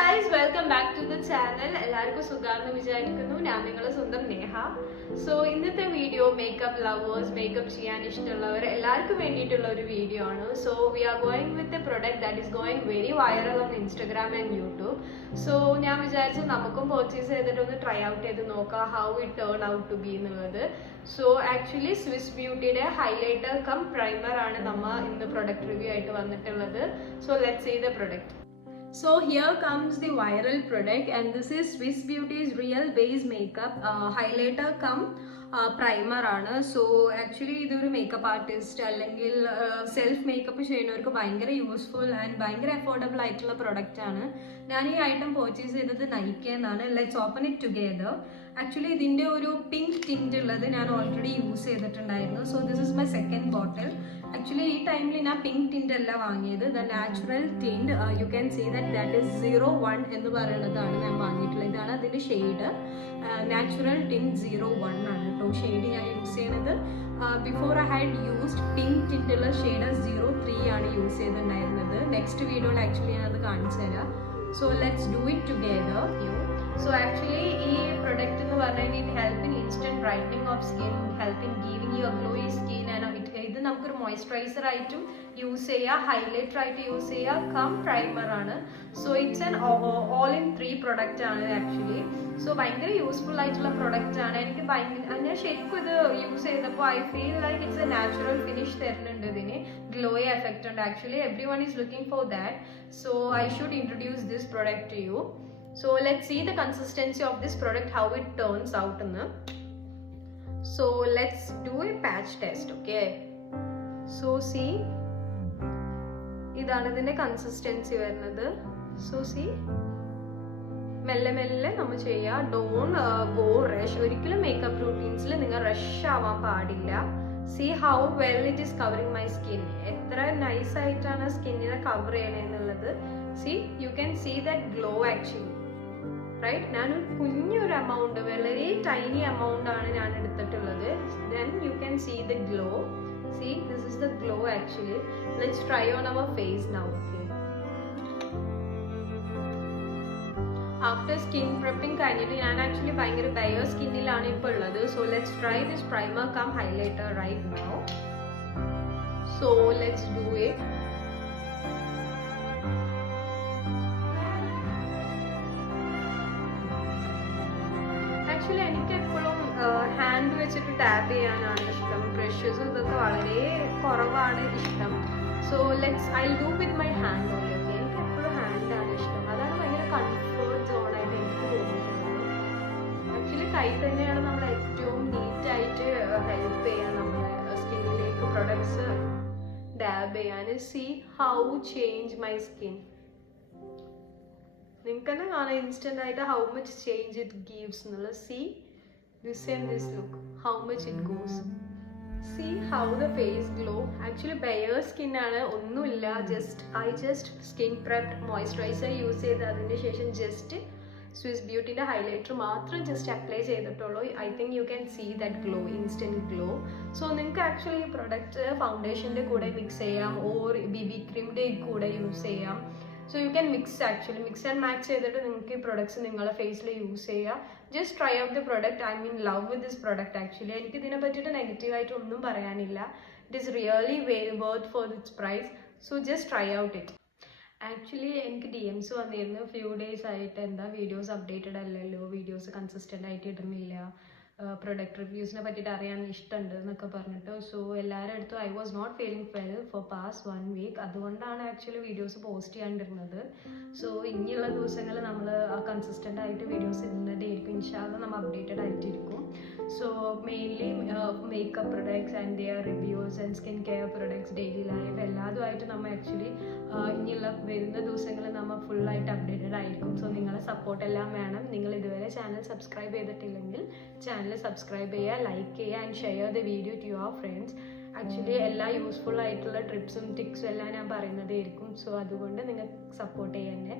guys, welcome back to the channel. എല്ലാവർക്കും സുഖാണെന്ന് വിചാരിക്കുന്നു. ഞാൻ നിങ്ങളുടെ സ്വന്തം നേഹ. സോ ഇന്നത്തെ വീഡിയോ മേക്കപ്പ് ലവേഴ്സ്, മേക്കപ്പ് ചെയ്യാൻ ഇഷ്ടമുള്ളവർ എല്ലാവർക്കും വേണ്ടിയിട്ടുള്ള ഒരു വീഡിയോ ആണ്. So we are going with a product that is going very viral on Instagram and YouTube. So ഞാൻ വിചാരിച്ചു നമുക്കും പർച്ചേസ് ചെയ്തിട്ട് ഒന്ന് ട്രൈ ഔട്ട് ചെയ്ത് നോക്കാം how it turn out to be എന്നുള്ളത്. സോ ആക്ച്വലി സ്വിസ് ബ്യൂട്ടിയുടെ ഹൈലൈറ്റർ കം പ്രൈമർ ആണ് നമ്മൾ ഇന്ന് പ്രൊഡക്റ്റ് റിവ്യൂ ആയിട്ട് വന്നിട്ടുള്ളത്. So let's see the product. So here comes the viral product, and this is Swiss Beauty's Real Base Makeup highlighter cum primer ആണ്. So actually ഇതൊരു makeup artist അല്ലെങ്കിൽ self makeup ചെയ്യുന്നവർക്ക് ഭയങ്കര യൂസ്ഫുൾ ആൻഡ് ഭയങ്കര affordable ആയിട്ടുള്ള product ആണ്. ഞാൻ ഈ ഐറ്റം പർച്ചേസ് ചെയ്തത് നൈക്കെ എന്നാണ്. Let's open it together. Actually ഇതിൻ്റെ ഒരു പിങ്ക് ടിൻറ്റ് ഉള്ളത് ഞാൻ ഓൾറെഡി യൂസ് ചെയ്തിട്ടുണ്ടായിരുന്നു. So this is my second bottle. Actually ഈ ടൈമിൽ ഞാൻ പിങ്ക് ടിൻറ്റ് അല്ല വാങ്ങിയത്, the natural tint. You can see that is 01 എന്ന് പറയുന്നതാണ് ഞാൻ വാങ്ങിയിട്ടുള്ളത്. ഇതാണ് അതിൻ്റെ ഷെയ്ഡ്. നാച്ചുറൽ ടിൻറ്റ് 01 ആണ് കേട്ടോ ഷെയ്ഡ് ഞാൻ യൂസ് ചെയ്യണത്. Before I had used pink ടിൻറ്റുള്ള ഷെയ്ഡ് 03 ആണ് യൂസ് ചെയ്തിട്ടുണ്ടായിരുന്നത്. നെക്സ്റ്റ് വീഡിയോയിൽ ആക്ച്വലി ഞാൻ അത് കാണിച്ചു തരാം. So let's do it together. So actually ഈ പ്രൊഡക്റ്റ് എന്ന് പറഞ്ഞാൽ it help in instant brightening of skin, help in giving you glowy skin. ഇത് നമുക്കൊരു മോയ്സ്ചറൈസർ ആയിട്ടും യൂസ് ചെയ്യാം, ഹൈലൈറ്റർ ആയിട്ട് യൂസ് ചെയ്യാം, കം പ്രൈമർ ആണ്. So it's an all in 3 product ആണ് ആക്ച്വലി. സോ ഭയങ്കര യൂസ്ഫുൾ ആയിട്ടുള്ള പ്രൊഡക്റ്റ് ആണ്. എനിക്ക് ഞാൻ ശരിക്കും ഇത് യൂസ് ചെയ്തപ്പോൾ I feel like it's a natural finish തരുന്നുണ്ട്. ഇതിന് ഗ്ലോയി എഫക്റ്റ് ഉണ്ട്. Actually every one is looking for that. So I should introduce this product to you. So let's see the consistency of this product, how it turns out in the. So let's do a patch test, okay? So see, ഇതാണ് ഇതിന്റെ consistency വരുന്നത്. So C, മെല്ലെ മെല്ലെ നമ്മൾ ചെയ്യുക. Don't go rush. ഒരിക്കലും makeup റൂട്ടീൻസിൽ നിങ്ങൾ റഷ് ആവാൻ പാടില്ല. See how well it is covering my skin. എത്ര നൈസ് ആയിട്ടാണ് സ്കിന്നിനെ കവർ ചെയ്യണമെന്നുള്ളത്. See, you can see that glow actually. Right, ഞാനൊരു കുഞ്ഞൊരു എമൗണ്ട്, വളരെ ടൈനി എമൗണ്ട് ആണ് ഞാൻ എടുത്തിട്ടുള്ളത്. Then you can see the glow. See, this is the glow actually. Let's try on our face now. Okay, after skin prepping കഴിഞ്ഞിട്ട് ഞാൻ actually ഭയങ്കര ബയോ സ്കിന്നിലാണ് ഇപ്പോൾ ഉള്ളത്. So let's try this primer cum highlighter right now. So let's do it. Actually എനിക്ക് എപ്പോഴും hand വെച്ചിട്ട് ടാപ്പ് ചെയ്യാനാണ് ഇഷ്ടം. ബ്രഷസ് ഇതൊക്കെ വളരെ കുറവാണ് ഇഷ്ടം. So I do with my hand only. Okay, എനിക്ക് എപ്പോഴും ഹാൻഡാണ് ഇഷ്ടം. അതാണ് ഭയങ്കര കംഫർട്ട് സോണായിട്ട് എനിക്ക് തോന്നിയിട്ടുള്ളത്. ആക്ച്വലി കൈ തന്നെയാണ് നമ്മൾ ഏറ്റവും നീറ്റായിട്ട് ഹെൽപ്പ് ചെയ്യാൻ നമ്മുടെ സ്കിന്നിലേക്ക് പ്രൊഡക്ട്സ് ഡാബ് ചെയ്യാൻ. See how change my skin. നിങ്ങൾക്ക് തന്നെ കാണാം ഇൻസ്റ്റന്റ് ആയിട്ട് how much change it gives എന്നുള്ളത്. See this and this look, how much it goes. See how the face glow. Actually bare skin ആണ്, ഒന്നുമില്ല. Just skin prepped, moisturiser use ചെയ്ത് അതിൻ്റെ ശേഷം ജസ്റ്റ് സ്വിസ് ബ്യൂട്ടിൻ്റെ ഹൈലൈറ്റർ മാത്രം just apply ചെയ്തിട്ടുള്ളൂ. I think you can see that glow, instant glow. So നിങ്ങൾക്ക് actually ഈ പ്രൊഡക്റ്റ് ഫൗണ്ടേഷൻ്റെ കൂടെ മിക്സ് ചെയ്യാം, ഓർ BB ക്രീമിൻ്റെ കൂടെ യൂസ് ചെയ്യാം. So you can mix and match ചെയ്തിട്ട് നിങ്ങൾക്ക് ഈ പ്രൊഡക്ട്സ് നിങ്ങളുടെ ഫേസിൽ യൂസ് ചെയ്യുക. Just try out the product. I mean love with this product actually. എനിക്ക് ഇതിനെ പറ്റിയിട്ട് നെഗറ്റീവായിട്ട് ഒന്നും പറയാനില്ല. It is really worth for its price. So just try out it. Actually എനിക്ക് DMs വന്നിരുന്നു ഫ്യൂ ഡേയ്സ് ആയിട്ട്, എന്താ വീഡിയോസ് അപ്ഡേറ്റഡ് അല്ലല്ലോ, വീഡിയോസ് കൺസിസ്റ്റൻ്റ് ആയിട്ട് ഇടുന്നില്ല, പ്രൊഡക്റ്റ് റിവ്യൂസിനെ പറ്റിയിട്ട് അറിയാൻ ഇഷ്ടമുണ്ട് എന്നൊക്കെ പറഞ്ഞിട്ട്. സോ എല്ലാവരുടെ അടുത്തും I was not feeling well for past 1 week. അതുകൊണ്ടാണ് ആക്ച്വലി വീഡിയോസ് പോസ്റ്റ് ചെയ്യാണ്ടിരുന്നത്. സോ ഇനിയുള്ള ദിവസങ്ങൾ നമ്മൾ കൺസിസ്റ്റൻ്റ് ആയിട്ട് വീഡിയോസ് ഇടുന്നതായിരിക്കും. ഇൻഷാല്ലാ നമ്മൾ അപ്ഡേറ്റഡ് ആയിട്ടിരിക്കും. So mainly makeup products and their reviews and skin care products, daily life എല്ലാതുമായിട്ട് നമ്മൾ ആക്ച്വലി ഇനിയുള്ള വരുന്ന ദിവസങ്ങളിൽ നമ്മൾ ഫുള്ളായിട്ട് അപ്ഡേറ്റഡ് ആയിരിക്കും. സോ നിങ്ങളെ സപ്പോർട്ട് എല്ലാം വേണം. നിങ്ങൾ ഇതുവരെ ചാനൽ സബ്സ്ക്രൈബ് ചെയ്തിട്ടില്ലെങ്കിൽ ചാനൽ സബ്സ്ക്രൈബ് ചെയ്യുക, ലൈക്ക് ചെയ്യുക and share the video to your friends. Actually എല്ലാ യൂസ്ഫുൾ ആയിട്ടുള്ള ട്രിപ്സും ടിപ്സും എല്ലാം ഞാൻ പറയുന്നതായിരിക്കും. സോ അതുകൊണ്ട് നിങ്ങൾ സപ്പോർട്ട് ചെയ്യണേ.